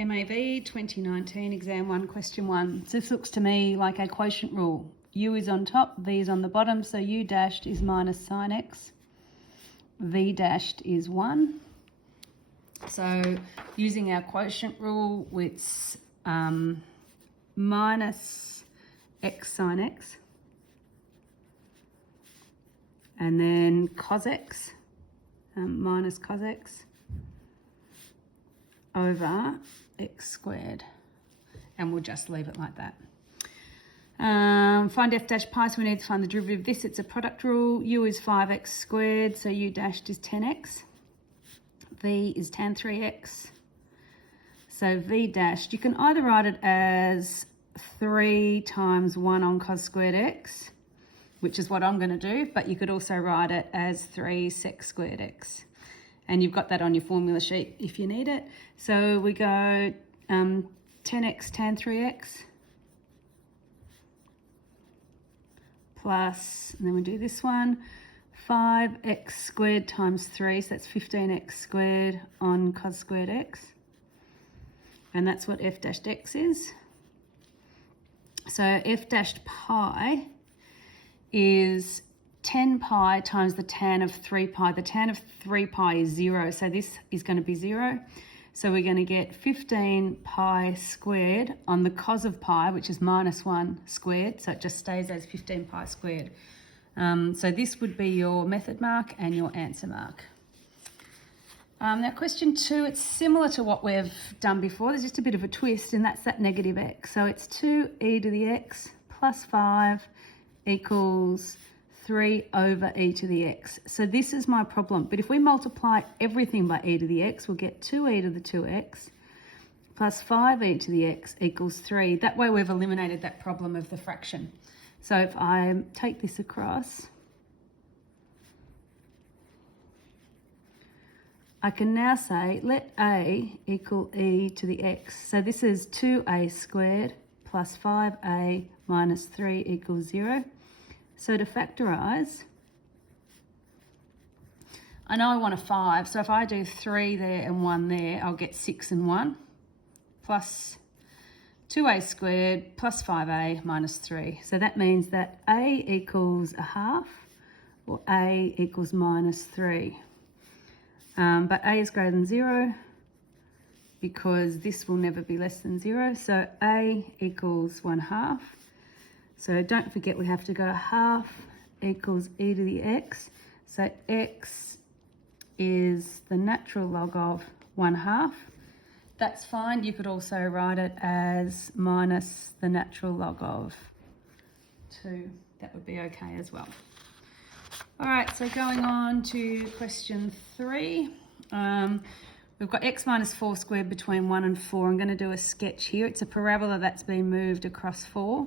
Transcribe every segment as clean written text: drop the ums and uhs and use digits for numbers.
MAV 2019 exam 1 question 1. So this looks to me like a quotient rule. U is on top, V is on the bottom, so U dashed is minus sine x, V dashed is 1. So using our quotient rule, it's minus x sine x, and then cos x, minus cos x, over x squared, and we'll just leave it like that. Find f dash pi, so we need to find the derivative of this. It's a product rule. U is 5x squared, so U dashed is 10x. V is tan 3x. So V dashed, you can either write it as 3 times 1 on cos squared x, which is what I'm going to do, but you could also write it as 3 sec squared x. And you've got that on your formula sheet if you need it. So we go 10x tan 3x plus, and then we do this one, 5x squared times 3, so that's 15x squared on cos squared x. And that's what f dashed x is. So f dashed pi is 10 pi times the tan of 3 pi. The tan of 3 pi is 0, so this is going to be 0. So we're going to get 15 pi squared on the cos of pi, which is minus 1 squared, so it just stays as 15 pi squared. So this would be your method mark and your answer mark. Now question 2, it's similar to what we've done before. There's just a bit of a twist, and that's that negative x. So it's 2e to the x plus 5 equals 3 over e to the x. So this is my problem. But if we multiply everything by e to the x, we'll get 2e to the 2x plus 5e to the x equals 3. That way we've eliminated that problem of the fraction. So if I take this across, I can now say let a equal e to the x. So this is 2a squared plus 5a minus 3 equals 0. So to factorise, I know I want a 5, so if I do 3 there and 1 there, I'll get 6 and 1, plus 2a squared plus 5a minus 3. So that means that a equals a half, or a equals minus 3. But a is greater than 0 because this will never be less than 0. So a equals 1/2. So don't forget we have to go half equals e to the x. So x is the natural log of 1/2. That's fine. You could also write it as minus the natural log of 2. That would be okay as well. All right, so going on to question 3. We've got x minus 4 squared between 1 and 4. I'm going to do a sketch here. It's a parabola that's been moved across 4.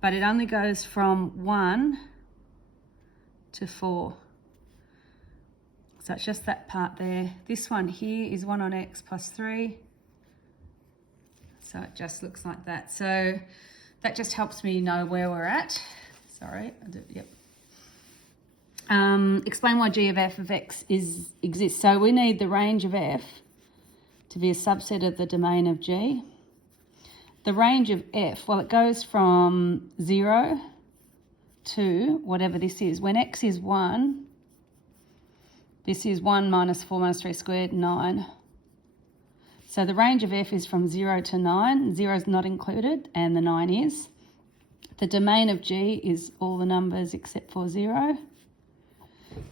But it only goes from 1 to 4. So it's just that part there. This one here is 1 on x plus 3. So it just looks like that. So that just helps me know where we're at. Sorry, yep. Explain why g of f of x exists. So we need the range of f to be a subset of the domain of g. The range of f, well, it goes from 0 to whatever this is. When x is 1, this is 1 minus 4 minus 3 squared, 9. So the range of f is from 0 to 9. 0 is not included, and the 9 is. The domain of g is all the numbers except for 0.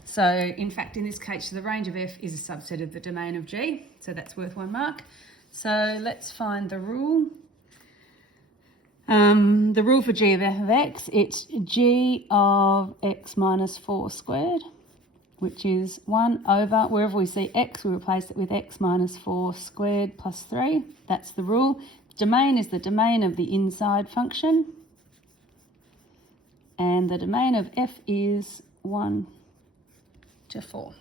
So, in fact, in this case, the range of f is a subset of the domain of g. So that's worth 1 mark. So let's find the rule. The rule for g of f of x, it's g of x minus 4 squared, which is 1 over, wherever we see x, we replace it with x minus 4 squared plus 3. That's the rule. Domain is the domain of the inside function. And the domain of f is 1 to 4.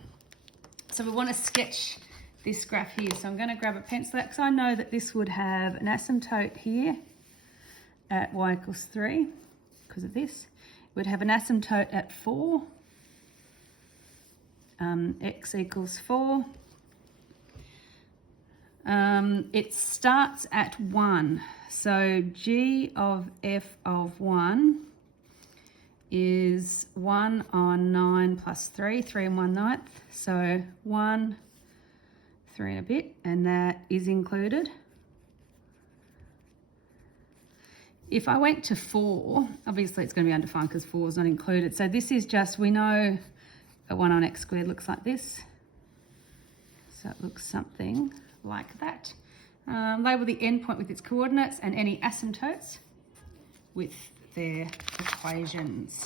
So we want to sketch this graph here. So I'm going to grab a pencil because I know that this would have an asymptote here at y equals 3 because of this. It would have an asymptote at 4, x equals 4. It starts at 1. So g of f of 1 is 1 on 9 plus 3, 3 and 1/9. So 1, 3 and a bit, and that is included. If I went to 4, obviously it's going to be undefined because 4 is not included. So this is just, we know a 1 on x squared looks like this. So it looks something like that. Label the endpoint with its coordinates and any asymptotes with their equations.